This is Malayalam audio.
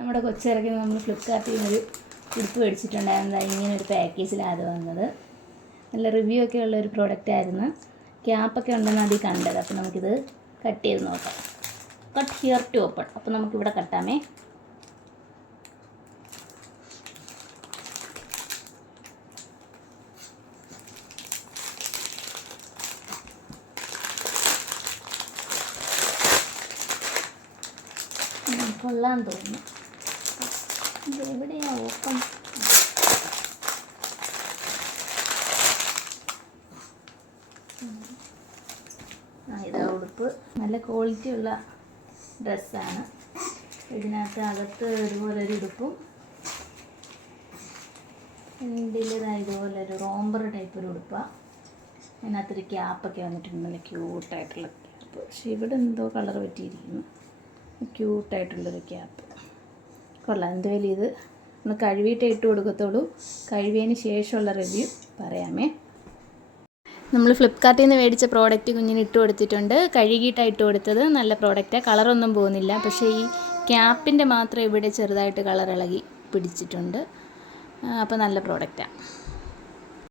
നമ്മുടെ കൊച്ചിറക്കി നമ്മൾ ഫ്ലിപ്കാർട്ടിൽ നിന്നൊരു ഉടുപ്പ് മേടിച്ചിട്ടുണ്ടായിരുന്നത് ഇങ്ങനൊരു പാക്കേജിലാണ് അത് വന്നത്. നല്ല റിവ്യൂ ഒക്കെ ഉള്ളൊരു പ്രോഡക്റ്റായിരുന്നു. ക്യാപ്പൊക്കെ ഉണ്ടെന്ന് അതിൽ കണ്ടത്. അപ്പോൾ നമുക്കിത് കട്ട് ചെയ്ത് നോക്കാം. Cut here to open. അപ്പോൾ നമുക്കിവിടെ കട്ടാമേ. കൊള്ളാൻ തോന്നുന്നു. ഇതെവിടെയാ ഓപ്പൺ? ഇതാ ഉടുപ്പ്. നല്ല ക്വാളിറ്റിയുള്ള ഡ്രസ്സാണ്. ഇതിനകത്ത് അകത്ത് ഇതുപോലൊരു ഉടുപ്പും ഫ്രണ്ടിലിതാ ഇതുപോലൊരു റോംബർ ടൈപ്പ് ഒരു ഉടുപ്പാണ്. അതിനകത്തൊരു ക്യാപ്പൊക്കെ വന്നിട്ടുണ്ട്. നല്ല ക്യൂട്ടായിട്ടുള്ള ക്യാപ്പ്. പക്ഷേ ഇവിടെ എന്തോ കളർ പറ്റിയിരിക്കുന്നു. ക്യൂട്ടായിട്ടുള്ളൊരു ക്യാപ്പ്. കൊള്ളാം. എന്തുവല്ല ഇത് നമ്മൾ കഴുകിയിട്ടേ ഇട്ട് കൊടുക്കത്തുള്ളൂ. കഴുകിയതിന് ശേഷമുള്ള റിവ്യൂ പറയാമേ. നമ്മൾ ഫ്ലിപ്കാർട്ടിൽ നിന്ന് മേടിച്ച പ്രോഡക്റ്റ് കുഞ്ഞിന് ഇട്ട് കൊടുത്തിട്ടുണ്ട്. കഴുകിയിട്ടാണ് ഇട്ട് കൊടുത്തത്. നല്ല പ്രോഡക്റ്റാണ്. കളറൊന്നും പോകുന്നില്ല. പക്ഷേ ഈ ക്യാപ്പിൻ്റെ മാത്രം ഇവിടെ ചെറുതായിട്ട് കളർ ഇളകി പിടിച്ചിട്ടുണ്ട്. അപ്പോൾ നല്ല പ്രോഡക്റ്റാണ്.